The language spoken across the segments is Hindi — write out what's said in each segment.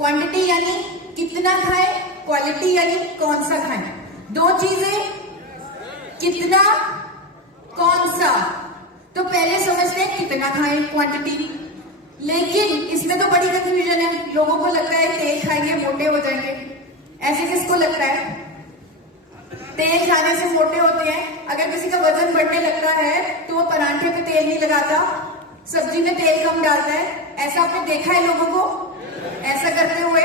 क्वांटिटी यानी कितना खाएं, क्वालिटी यानी कौन सा खाएं। दो चीजें, कितना, कौन सा। तो पहले समझते हैं कितना खाएं, क्वांटिटी। लेकिन इसमें तो बड़ी कंफ्यूजन है। लोगों को लगता है तेल खाएंगे मोटे हो जाएंगे। ऐसे किसको लगता है? तेल खाने से मोटे होते हैं। अगर किसी का वजन बढ़ने लगता है तो वो परांठे पे तेल नहीं लगाता, सब्जी में तेल कम डालता है। ऐसा आपने देखा है लोगों को ऐसा करते हुए?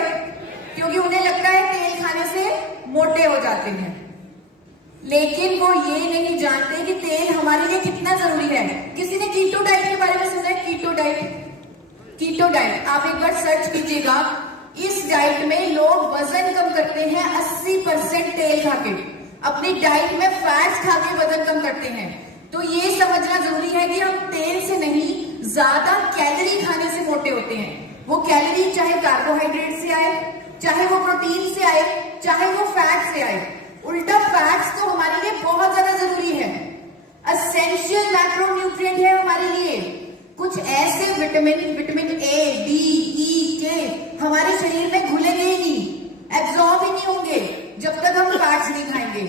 क्योंकि उन्हें लगता है तेल खाने से मोटे हो जाते हैं। लेकिन वो ये नहीं जानते कि तेल हमारे लिए कितना जरूरी है। किसी ने कीटो डाइट के बारे में सुना है? कीटो डाइट, कीटो डाइट आप एक बार सर्च कीजिएगा। इस डाइट में लोग वजन कम करते हैं 80% तेल खाके। अपनी डाइट में फैट्स खाके वजन कम करते हैं। तो ये समझना जरूरी है कि हम तेल से नहीं, ज्यादा कैलोरी खाने से मोटे होते हैं। वो कैलोरी चाहे कार्बोहाइड्रेट से आए, चाहे वो प्रोटीन से आए, चाहे वो फैट से आए। उल्टा फैट्स तो हमारे लिए बहुत ज्यादा जरूरी है। एसेंशियल मैक्रोन्यूट्रिएंट है हमारे लिए। कुछ ऐसे विटामिन ए, डी, ई, के हमारे शरीर में घुलेंगे ही नहीं, एब्जॉर्ब ही नहीं होंगे जब तक हम फैट्स नहीं खाएंगे।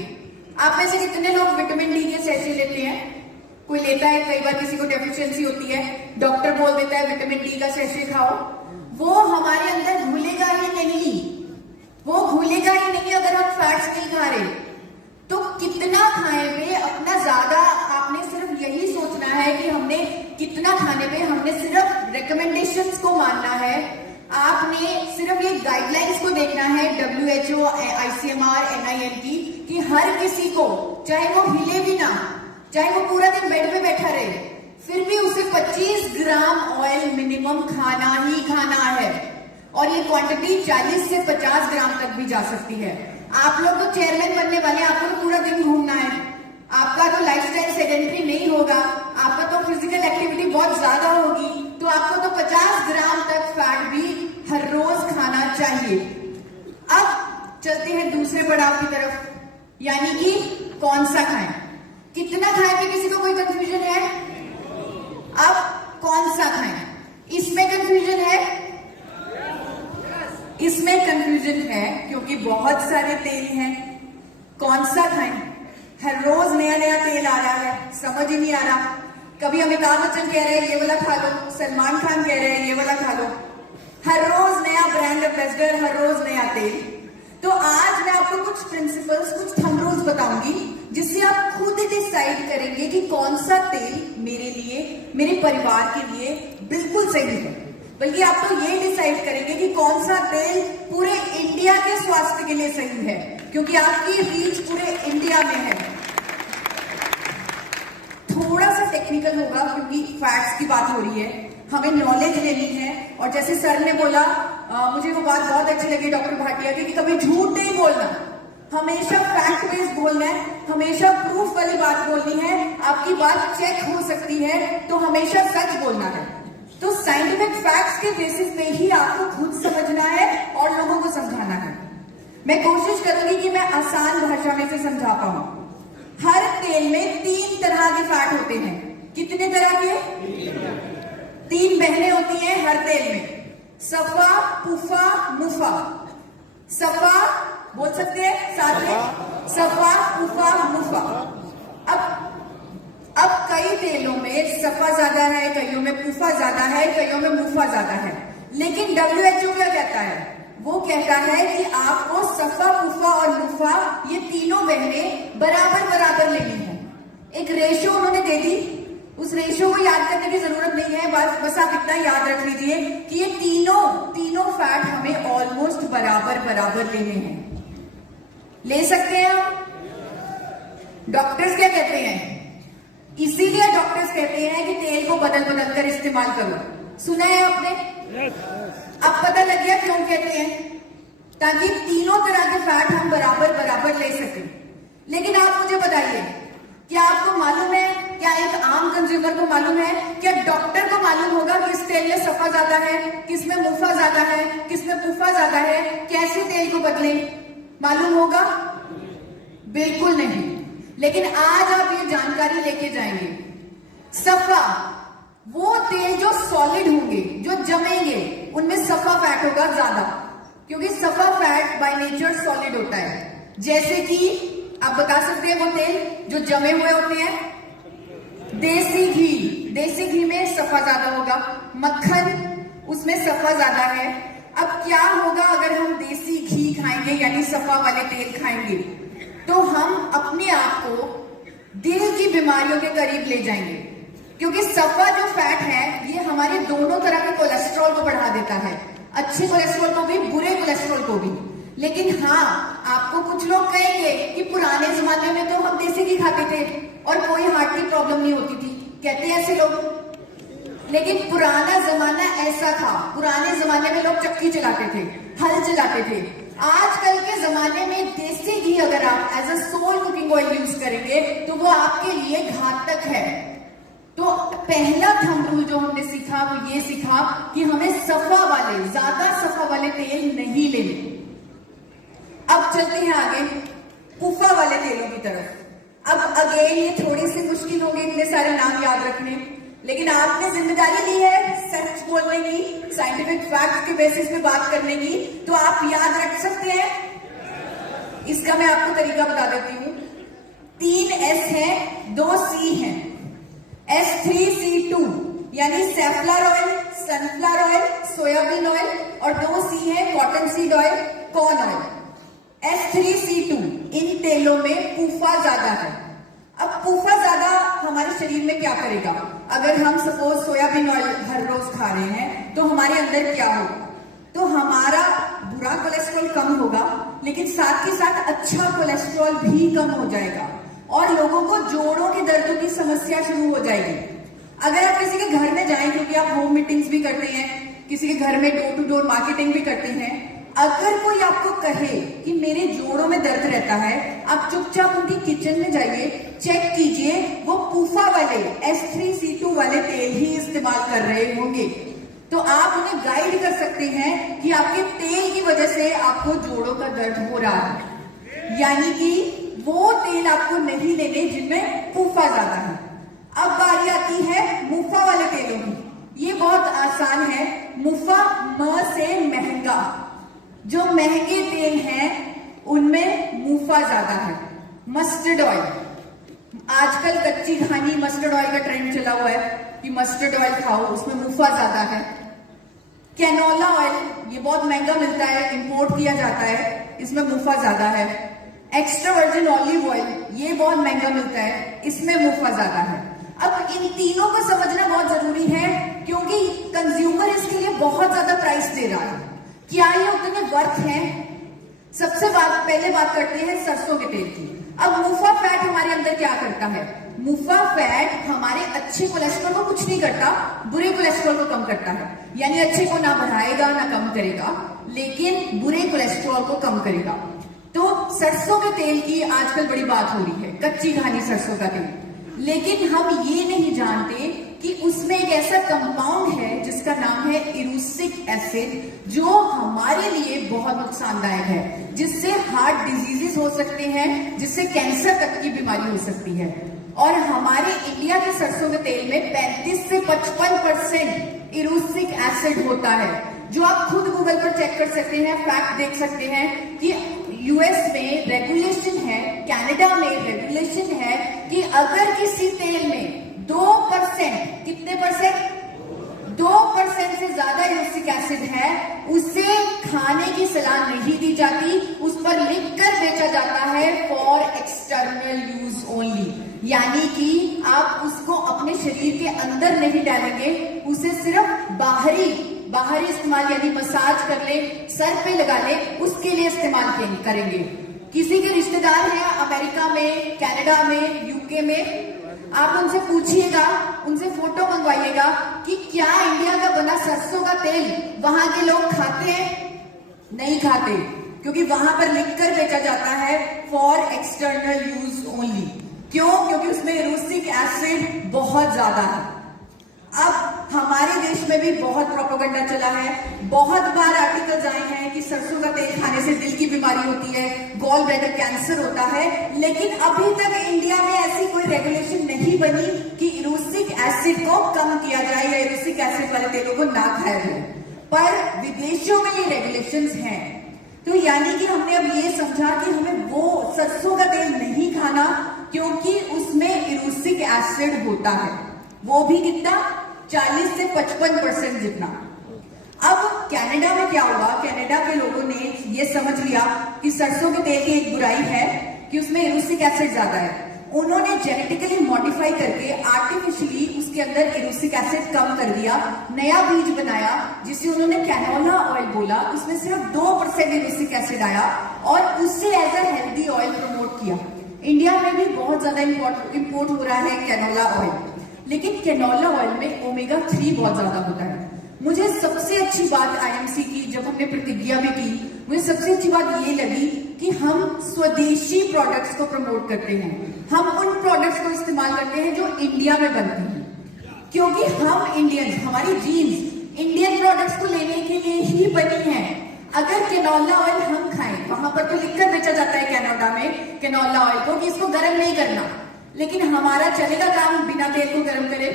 आप में से कितने लोग विटामिन डी के सैशे लेते हैं? कोई लेता है? कई बार किसी को डेफिशिएंसी होती है, डॉक्टर बोल देता है विटामिन डी का सैशे खाओ। वो हमारे अंदर घुलेगा ही नहीं, वो घुलेगा ही नहीं अगर हम फैट्स नहीं खा रहे। तो कितना खाएं पे अपना ज्यादा, आपने सिर्फ यही सोचना है कि हमने कितना खाने पे, हमने सिर्फ रिकमेंडेशंस को मानना है। आपने सिर्फ ये गाइडलाइंस को देखना है WHO, ICMR, NIN की, कि हर किसी को, चाहे वो हिले भी ना, चाहे वो पूरा दिन बेड पे बैठा रहे, फिर भी उसे 25 ग्राम ऑयल मिनिमम खाना ही खाना है। और ये क्वांटिटी 40 से 50 ग्राम तक भी जा सकती है। आप लोग तो चेयरमैन बनने वाले, आपको तो पूरा दिन घूमना है। आपका तो लाइफस्टाइल सेडेंटरी नहीं होगा, आपका तो फिजिकल एक्टिविटी बहुत ज्यादा होगी। तो आपको तो 50 ग्राम तक फैट भी हर रोज खाना चाहिए। अब चलते हैं दूसरे पड़ाव की तरफ, यानी कि कौन सा खाएं, कितना खाएं पे किसी को कोई कंफ्यूजन है? अब कौन सा खाएं, इसमें कंफ्यूजन है? इसमें कंफ्यूजन है क्योंकि बहुत सारे तेल हैं। कौन सा खाएं? हर रोज नया नया तेल आ रहा है, समझ ही नहीं आ रहा। कभी अमिताभ बच्चन कह रहे हैं ये वाला खा लो, सलमान खान कह रहे हैं ये वाला खा लो। हर रोज नया ब्रांड एम्बेसडर, हर रोज नया तेल। तो आज मैं आपको कुछ प्रिंसिपल्स, कुछ थंब रूल्स बताऊंगी जिससे आप खुद डिसाइड करेंगे कि कौन सा तेल मेरे लिए, मेरे परिवार के लिए बिल्कुल सही है। बल्कि आप तो ये डिसाइड करेंगे कि कौन सा तेल पूरे इंडिया के स्वास्थ्य के लिए सही है, क्योंकि आपकी रीच पूरे इंडिया में है। थोड़ा सा टेक्निकल होगा क्योंकि फैक्ट्स की बात हो रही है, हमें नॉलेज लेनी है। और जैसे सर ने बोला, मुझे वो बात बहुत अच्छी लगी डॉक्टर भाटिया की, कि कभी झूठ नहीं बोलना, हमेशा फैक्ट बेस्ड बोलना है, हमेशा प्रूफ वाली बात बोलनी है। आपकी बात चेक हो सकती है तो हमेशा सच बोलना है। तो साइंटिफिक फैक्ट्स के बेसिस पे ही आपको खुद समझना है और लोगों को समझाना है। मैं कोशिश करूंगी कि मैं आसान भाषा में से समझा पाऊं। हर तेल में 3 तरह के फैट होते हैं। कितने तरह के? 3 बहनें होती हैं हर तेल में, सफा, पुफा, मुफा। सफा बोल सकते हैं साथ में, सफा, पुफा, मुफा। अब कई तेलों में सफा ज्यादा है, कईयों में पुफा ज्यादा है, कईयों में मुफा ज्यादा है। लेकिन WHO क्या कहता है? वो कहता है कि आपको सफा, पुफा और मुफा, ये तीनों बहनें बराबर बराबर लेनी है। एक रेशो उन्होंने दे दी, उस रेशो को याद करने की जरूरत नहीं है, बस आप इतना याद रख लीजिए कि ये तीनों फैट हमें ऑलमोस्ट बराबर बराबर लेने हैं। ले सकते हैं हम? डॉक्टर्स क्या कहते हैं? इसीलिए डॉक्टर्स कहते हैं कि तेल को बदल बदल कर इस्तेमाल करो। सुना है आपने? अब पता लग गया क्यों कहते हैं, ताकि तीनों तरह के फैट हम बराबर बराबर ले सकें। लेकिन आप मुझे बताइए, क्या आपको मालूम है, क्या एक आम कंज्यूमर को मालूम है, क्या डॉक्टर को मालूम होगा कि इस तेल में सफा ज्यादा है, किसमें मुफा ज्यादा है, किसमें पुफा ज्यादा है? कैसे तेल को बदले, मालूम होगा? बिल्कुल नहीं। लेकिन आज आप ये जानकारी लेके जाएंगे। सफा वो तेल जो सॉलिड होंगे, जो जमेंगे, उनमें सफा फैट होगा ज्यादा। क्योंकि सफा फैट बाय नेचर सॉलिड होता है। जैसे कि आप बता सकते हैं वो तेल जो जमे हुए होते हैं, देसी घी, देसी घी में सफा ज्यादा होगा, मक्खन उसमें सफा ज्यादा है। अब क्या होगा अगर हम देसी घी खाएंगे यानी सफा वाले तेल खाएंगे, तो हम अपने आप को दिल की बीमारियों के करीब ले जाएंगे, क्योंकि सफा जो फैट है ये हमारे दोनों तरह के कोलेस्ट्रॉल को बढ़ा देता है, अच्छे कोलेस्ट्रॉल को भी, बुरे कोलेस्ट्रॉल को भी। लेकिन हाँ, आपको कुछ लोग कहेंगे कि पुराने जमाने में तो हम देसी घी खाते थे और कोई हार्ट की प्रॉब्लम नहीं होती थी, कहते हैं ऐसे लोग। लेकिन पुराना जमाना ऐसा था, पुराने जमाने में लोग चक्की चलाते थे, हल चलाते थे। आजकल के जमाने में देसी घी अगर आप as a sole cooking oil use करेंगे तो वो आपके लिए घातक है। तो पहला थंब रूल जो हमने सीखा वो ये सीखा कि हमें सफा वाले, ज्यादा सफा वाले तेल नहीं लेने। अब चलते हैं आगे पुफा वाले तेलों की तरफ। अब अगेन ये थोड़ी सी मुश्किल होंगे इतने सारे नाम याद रखने, लेकिन आपने जिम्मेदारी ली है सच बोलने की, साइंटिफिक फैक्ट के बेसिस पे बात करने की, तो आप याद रख सकते हैं। इसका मैं आपको तरीका बता देती हूँ। 3 S है, 2 C है, S3C2 यानी सेफ्लॉर oil, sunflower oil, soybean oil, और 2 C है cotton seed oil, corn oil. S3C2 इन तेलों में पूफा ज्यादा है। अब पूफा ज्यादा हमारे शरीर में क्या करेगा? अगर हम सपोज सोयाबीन ऑयल हर रोज खा रहे हैं तो हमारे अंदर क्या होगा? तो हमारा बुरा कोलेस्ट्रॉल कम होगा, लेकिन साथ के साथ अच्छा कोलेस्ट्रॉल भी कम हो जाएगा और लोगों को जोड़ों के दर्दों की समस्या शुरू हो जाएगी। अगर आप किसी के घर में जाएं, क्योंकि आप होम मीटिंग्स भी करते हैं, किसी के घर में डोर टू डोर मार्केटिंग भी करते हैं, अगर कोई आपको कहे कि मेरे जोड़ों में दर्द रहता है, आप चुपचाप उनकी किचन में जाइए, चेक कीजिए वो पूफा वाले S3C2 वाले तेल ही इस्तेमाल कर रहे होंगे। तो आप उन्हें गाइड कर सकते हैं कि आपके तेल की वजह से आपको जोड़ों का दर्द हो रहा है, यानी कि वो तेल आपको नहीं लेने जिनमें पूफा ज्यादा है। अब बारी आती है मुफा वाले तेलों की। ये बहुत आसान है। मुफा म से महंगा, जो महंगे तेल हैं उनमें मुफा ज्यादा है। मस्टर्ड ऑयल, आजकल कच्ची घानी मस्टर्ड ऑयल का ट्रेंड चला हुआ है कि मस्टर्ड ऑयल खाओ, उसमें मुफा ज्यादा है। कैनोला ऑयल, ये बहुत महंगा मिलता है, इंपोर्ट किया जाता है, इसमें मुफा ज्यादा है। एक्स्ट्रा वर्जिन ऑलिव ऑयल, ये बहुत महंगा मिलता है, इसमें मुफा ज्यादा है। अब इन तीनों को समझना बहुत जरूरी है, क्योंकि कंज्यूमर इसके लिए बहुत ज्यादा प्राइस दे रहा है। क्या ये उतने वर्थ हैं? सबसे पहले बात करते हैं सरसों के तेल की। अब मुफा फैट हमारे अंदर क्या करता है? मुफा फैट हमारे अच्छे कोलेस्ट्रॉल को कुछ नहीं करता, बुरे कोलेस्ट्रॉल को कम करता है। यानी अच्छे को ना बढ़ाएगा ना कम करेगा, लेकिन बुरे कोलेस्ट्रॉल को कम करेगा। तो सरसों के तेल की आजकल बड़ी बात हो रही है, कच्ची घानी सरसों का तेल। लेकिन हम ये नहीं जानते कि उसमें एक ऐसा कंपाउंड है जिसका नाम है इरूसिक एसिड, जो हमारे लिए बहुत नुकसानदायक है, जिससे हार्ट डिजीजेस हो सकते हैं, जिससे कैंसर तक की बीमारी हो सकती है। और हमारे इंडिया के सरसों के तेल में 35 से 55% इरूसिक एसिड होता है, जो आप खुद गूगल पर चेक कर सकते हैं, फैक्ट देख सकते हैं कि यूएस में रेगुलेशन है, कनाडा में रेगुलेशन है कि अगर किसी तेल में 2%, कितने परसेंट? 2% से ज्यादा इरूसिक एसिड है, उसे खाने की सलाह नहीं दी जाती, उस पर लिखकर बेचा जाता है फॉर एक्सटर्नल यूज ओनली। यानी कि आप उसको अपने शरीर के अंदर नहीं डालेंगे, उसे सिर्फ बाहरी इस्तेमाल, यानी मसाज कर ले, सर पे लगा ले, उसके लिए इस्तेमाल करेंगे। किसी के रिश्तेदार हैं अमेरिका में, कनाडा में, यूके में, आप उनसे पूछिएगा, उनसे फोटो मंगवाइएगा कि क्या इंडिया का बना सरसों का तेल वहां के लोग खाते हैं? नहीं खाते, क्योंकि वहां पर लिखकर बेचा जाता है फॉर एक्सटर्नल यूज ओनली। क्यों? क्योंकि उसमें इरूसिक एसिड बहुत ज्यादा है। अब हमारे देश में भी बहुत प्रोपेगेंडा चला है, बहुत बार आर्टिकल्स आए हैं कि सरसों का तेल खाने से दिल की बीमारी होती है, गॉल ब्लैडर कैंसर होता है, लेकिन अभी तक इंडिया में ऐसी कोई रेगुलेशन नहीं बनी कि इरूसिक एसिड को कम किया जाए या इरूसिक एसिड वाले तेलों को ना खाया जाए। पर विदेशों में ये रेगुलेशन रेस्ट्रिक्शंस हैं, तो यानी कि हमने अब ये समझा कि हमें वो सरसों का तेल नहीं खाना क्योंकि उसमें इरूसिक एसिड होता है, वो भी कितना 40 से 55% जितना। अब कनाडा में क्या हुआ, कनाडा के लोगों ने ये समझ लिया कि सरसों के तेल की एक बुराई है कि उसमें इरूसिक एसिड ज्यादा है। उन्होंने जेनेटिकली मॉडिफाई करके आर्टिफिशियली उसके अंदर इरूसिक एसिड कम कर दिया, नया बीज बनाया जिसे उन्होंने कैनोला ऑयल बोला, उसमें सिर्फ 2% इरूसिक एसिड आया और उससे as a healthy oil promote किया। इंडिया में भी बहुत ज्यादा इंपोर्ट हो रहा है कैनोला ऑयल, लेकिन कैनोला ऑयल में ओमेगा 3 बहुत ज्यादा होता है। मुझे सबसे अच्छी बात आईएमसी की, जब हमने प्रतिज्ञा भी की, मुझे सबसे अच्छी बात ये लगी कि हम स्वदेशी प्रोडक्ट्स को प्रमोट करते हैं, हम उन प्रोडक्ट्स को इस्तेमाल करते हैं जो इंडिया में बनते हैं, क्योंकि हम इंडियंस, हमारी जीन्स इंडियन प्रोडक्ट्स को लेने के लिए ही बनी है। अगर कैनोला ऑयल हम खाएं, वहां पर तो लिखकर बेचा जाता है कनाडा में कैनोला ऑयल को कि इसको गर्म नहीं करना, लेकिन हमारा चलेगा काम बिना तेल को गर्म करे?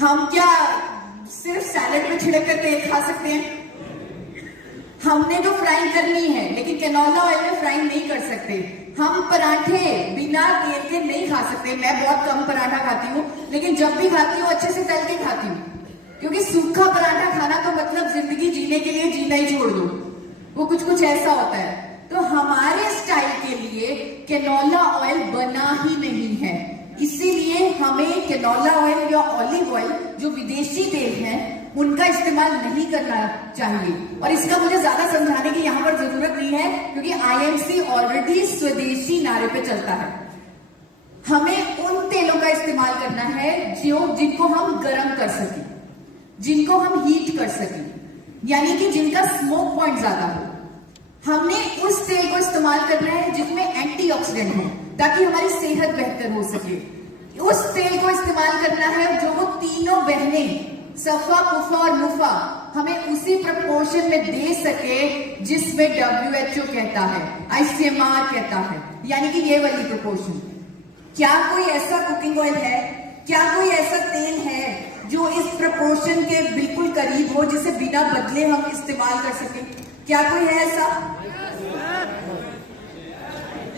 हम क्या सिर्फ सैलेड में छिड़क कर तेल खा सकते हैं? हमने तो फ्राई करनी है, लेकिन कैनोला ऑयल में फ्राई नहीं कर सकते। हम पराठे बिना तेल के नहीं खा सकते। मैं बहुत कम पराठा खाती हूँ, लेकिन जब भी खाती हूँ अच्छे से तल के खाती हूँ, क्योंकि सूखा पराठा खाना तो मतलब जिंदगी जीने के लिए जीना ही छोड़ दो, वो कुछ कुछ ऐसा होता है। तो हमारे स्टाइल के लिए कैनोला ऑयल बना ही नहीं है, इसीलिए हमें कैनोला ऑयल या ऑलिव ऑयल जो विदेशी तेल है उनका इस्तेमाल नहीं करना चाहिए। और इसका मुझे ज्यादा समझाने की यहाँ पर जरूरत नहीं है, क्योंकि आईएमसी ऑलरेडी स्वदेशी नारे पे चलता है। हमें उन तेलों का इस्तेमाल करना है जिनको हम गर्म कर सकें, जिनको हम हीट कर सकें, यानी कि जिनका स्मोक पॉइंट ज्यादा हो। हमने उस तेल को इस्तेमाल करना है जिसमें एंटीऑक्सीडेंट हो, ताकि हमारी सेहत बेहतर हो सके। उस तेल को इस्तेमाल करना है जो वो तीनों बहनें सफा, कुफा और मुफा हमें उसी प्रपोर्शन में दे सके जिसमें WHO कहता है, ICMR कहता है, यानी कि ये वाली प्रपोर्शन। क्या कोई ऐसा कुकिंग ऑयल है, क्या कोई ऐसा तेल है जो इस प्रपोर्शन के बिल्कुल करीब हो, जिसे बिना बदले हम इस्तेमाल कर सके? क्या कोई है ऐसा?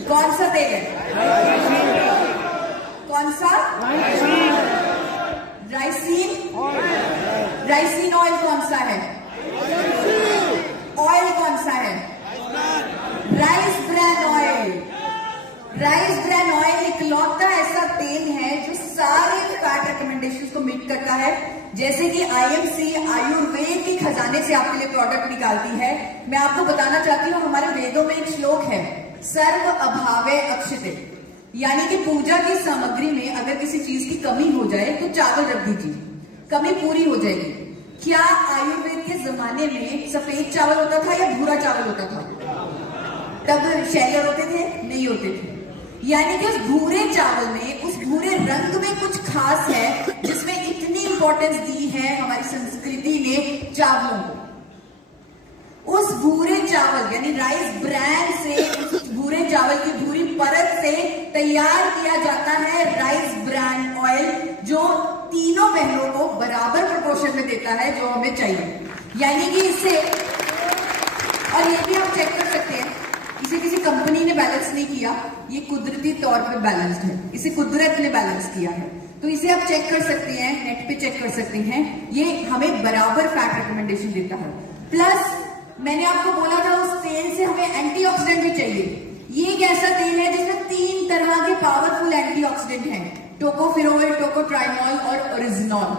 कौन सा तेल है? कौन सा? राइसिन। राइसिन ऑयल कौन सा है? ऑयल कौन सा है? Rice bran oil. Rice bran oil इकलौता ऐसा तेल है जो सारे फैट रिकमेंडेशंस को मीट करता है। जैसे कि आईएमसी आयुर्वेद के खजाने से आपके लिए प्रोडक्ट निकालती है। मैं आपको बताना चाहती हूँ, हमारे वेदों में एक श्लोक है, सर्व अभावे अक्षते, यानी कि पूजा की सामग्री में अगर किसी चीज की कमी हो जाए तो चावल रख दीजिए, कमी पूरी हो जाएगी। क्या आयुर्वेद के जमाने में सफेद चावल होता था या भूरा चावल होता था? तब शैलर होते थे? नहीं होते थे। यानी कि उस भूरे चावल में, उस भूरे रंग में कुछ खास है, जिसमें इतनी इंपॉर्टेंस दी है हमारी संस्कृति ने चावलों को। उस भूरे चावल यानी राइस ब्रैन से, उस भूरे चावल की भूरी परत से तैयार किया जाता है राइस ब्रैन ऑयल, जो तीनों बहनों को बराबर प्रोपोर्शन में देता है जो हमें चाहिए। यानी कि इससे, और ये भी आप चेक कर सकते हैं, इसे किसी कंपनी ने बैलेंस नहीं किया, ये कुदरती तौर पे बैलेंस्ड है, इसे कुदरत ने बैलेंस किया है। तो इसे आप चेक कर सकते हैं, नेट पे चेक कर सकते हैं, ये हमें बराबर फैट रिकमेंडेशन देता है। प्लस मैंने आपको बोला था उस तेल से हमें एंटीऑक्सीडेंट भी चाहिए। ये एक ऐसा तेल है जिसमें 3 तरह के पावरफुल एंटीऑक्सीडेंट हैं, टोकोफेरोल, टोकोट्राइनॉल और ओरिजिनॉल।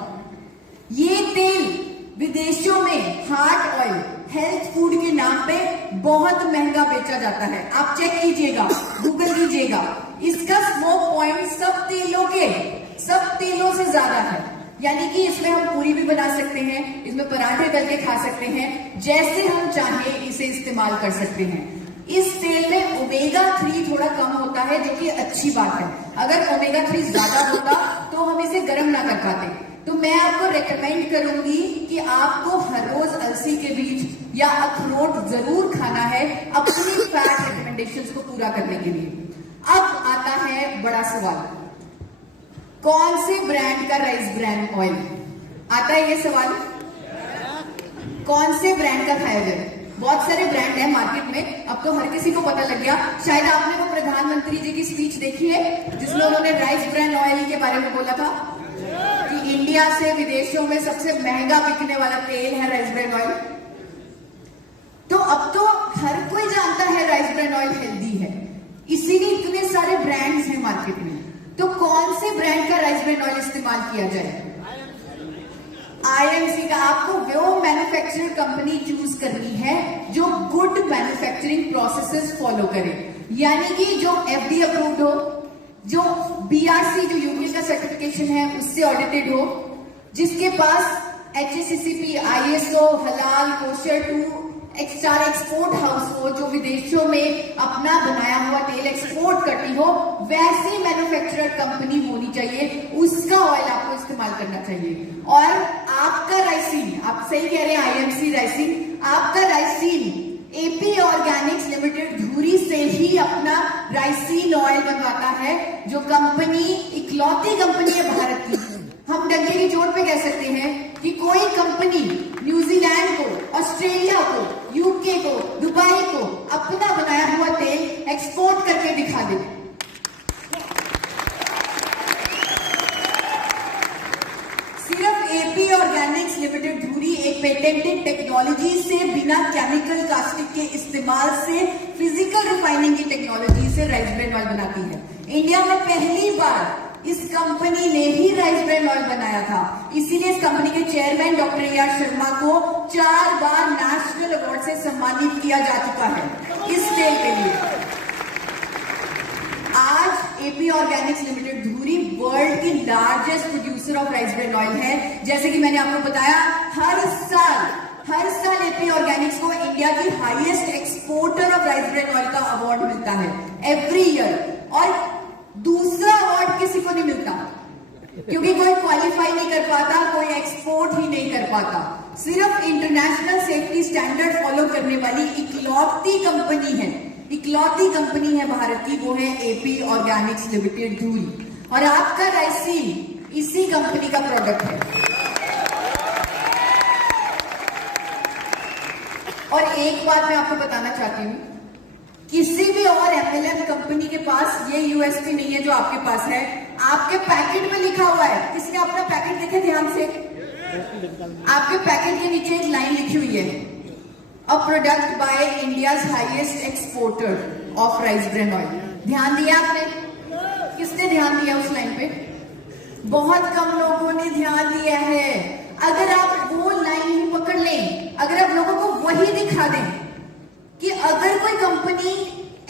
ये तेल विदेशों में हार्ट ऑयल, हेल्थ फूड के नाम पे बहुत महंगा बेचा जाता है। आप चेक कीजिएगा, गूगल कीजिएगा, इसका स्मोक पॉइंट सब तेलों से ज्यादा है। यानी कि इसमें हम पूरी भी बना सकते हैं, इसमें पराठे तल के खा सकते हैं, जैसे हम चाहे इसे इस्तेमाल कर सकते हैं। इस तेल में ओमेगा 3 थोड़ा कम होता है, जो कि अच्छी बात है। अगर ओमेगा 3 ज्यादा होता तो हम इसे गर्म ना कर पाते। तो मैं आपको रेकमेंड करूंगी कि आपको हर रोज अलसी के बीज या अखरोट जरूर खाना है अपनी फैट रिकमेंडेशंस को पूरा करने के लिए। अब आता है बड़ा सवाल, कौन से ब्रांड का राइस ब्रैन ऑयल? आता है ये सवाल? कौन से ब्रांड का खाया जाए? बहुत सारे ब्रांड है मार्केट में, अब तो हर किसी को पता लग गया। शायद आपने वो प्रधानमंत्री जी की स्पीच देखी है जिसमें उन्होंने राइस ब्रांड ऑयल के बारे में बोला था कि इंडिया से विदेशों में सबसे महंगा बिकने वाला तेल है राइस ब्रांड ऑयल। तो अब तो हर कोई जानता है राइस ब्रांड ऑयल हेल्दी है, इसीलिए इतने सारे ब्रांड्स हैं मार्केट में। तो कौन से ब्रांड का राइस ब्रांड ऑयल इस्तेमाल किया जाए? आईएमसी का। आपको वो मैन्युफैक्चरर कंपनी चूज करनी है जो गुड मैन्युफैक्चरिंग प्रोसेसेस फॉलो करे, यानी कि जो एफडी अप्रूव्ड हो, जो बीआरसी जो यूके का सर्टिफिकेशन है उससे ऑडिटेड हो, जिसके पास एचएससीसीपी, आईएसओ, हलाल, कोशर 2 एक्स्ट्रा एक्सपोर्ट हाउस हो, जो विदेशों में अपना बनाया हुआ तेल एक्सपोर्ट करती हो, वैसी मैन्युफैक्चरर कंपनी होनी चाहिए, उसका ऑयल आपको इस्तेमाल करना चाहिए। और आपका राइसिन, आप सही कह रहे हैं, आईएमसी राइसिन, आपका राइसिन एपी ऑर्गेनिक्स लिमिटेड धुरी से ही अपना राइसिन ऑयल बनवाता है, जो कंपनी इकलौती कंपनी है भारत की। हम डंके की चोट पे कह सकते हैं कि कोई कंपनी न्यूजीलैंड को, ऑस्ट्रेलिया को, यूके को, दुबई को अपना बनाया हुआ तेल एक्सपोर्ट करके दिखा दे। सिर्फ एपी ऑर्गेनिक्स लिमिटेड धुरी एक पेटेंटेड टेक्नोलॉजी से, बिना केमिकल कास्टिक के इस्तेमाल से, फिजिकल रिफाइनिंग की टेक्नोलॉजी से राइस ब्रांड ऑयल बनाती है। इंडिया में पहली बार इस कंपनी ने ही राइस ब्रांड ऑयल बनाया था, इसीलिए इस कंपनी के चेयरमैन डॉक्टर ए.आर. शर्मा को 4 बार नेशनल अवार्ड से सम्मानित किया जा चुका है इस तेल के लिए। आज एपी ऑर्गेनिक्स लिमिटेड धुरी वर्ल्ड की largest producer of rice brand oil है। जैसे कि मैंने आपको बताया, हर साल एपी ऑर्गेनिक्स को इंडिया की highest exporter of rice brand oil का अवार्ड मिलता है एवरी ईयर। और दूसरा अवार्ड किसी को नहीं मिलता, क्योंकि कोई क्वालिफाई नहीं कर पाता, कोई एक्सपोर्ट ही नहीं कर पाता। सिर्फ इंटरनेशनल सेफ्टी स्टैंडर्ड फॉलो करने वाली इकलौती कंपनी है भारत की, वो है एपी ऑर्गेनिक्स लिमिटेड धुरी। और आपका राइसिन इसी कंपनी का प्रोडक्ट है। और एक बात मैं आपको बताना चाहती हूं, किसी भी और एमएलएम कंपनी के पास ये यूएसपी नहीं है जो आपके पास है। आपके पैकेट में लिखा हुआ है, किसने अपना पैकेट देखे ध्यान से? आपके पैकेट के नीचे एक लाइन लिखी हुई है, a product by India's highest exporter of rice brand oil. ध्यान दिया आपने? किसने ध्यान दिया उस लाइन पे? बहुत कम लोगों ने ध्यान दिया है। अगर आप वो लाइन पकड़ लें, अगर आप लोगों को वही दिखा दें कि अगर कोई कंपनी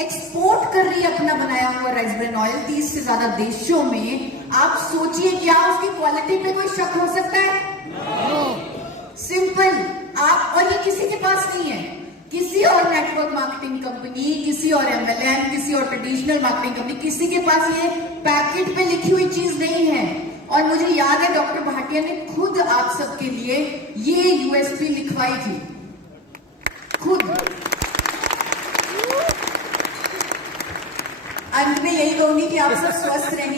एक्सपोर्ट कर रही है अपना बनाया हुआ राइस ब्रांड ऑयल 30 से ज्यादा देशों में, आप सोचिए क्या उसकी क्वालिटी पे कोई शक हो सकता है? सिंपल। आप, और ये किसी के पास नहीं है, किसी और नेटवर्क मार्केटिंग कंपनी, किसी और एमएलएम, किसी और ट्रेडिशनल मार्केटिंग कंपनी, किसी के पास ये पैकेट पे लिखी हुई चीज नहीं है। और मुझे याद है डॉक्टर भाटिया ने खुद आप सबके लिए ये यूएसपी लिखवाई थी, खुद। अंत में यही कहूंगी कि आप सब स्वस्थ रहें।